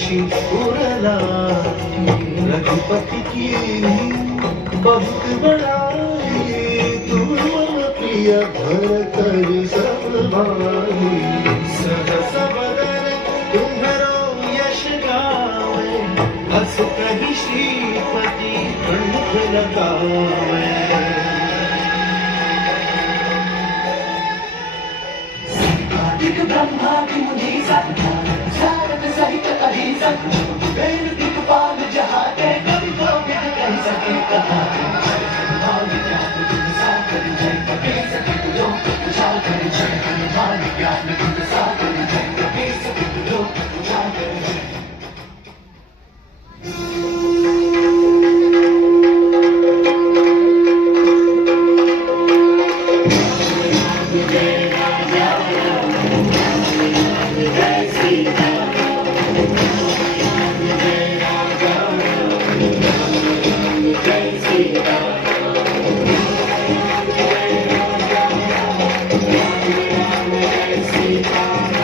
खुशी उड़ला रघुपति की बहुत बड़ाई तुम मन प्रिय भरत सब भाई सहस बदन तुम्हारो यश गावे हस कहि श्रीपति कंठ लगावे ब्रह्मादि मुनीसा सारद सहित अहिसा वेद दिक्पाल जहाते कवि काव्य कह सके कहानी भाग्य ज्ञान गुण सागर जय कपीस लोक उजागर जय भाग्य ज्ञान गुण सागर जय कपीस लोक उजागर जय Sita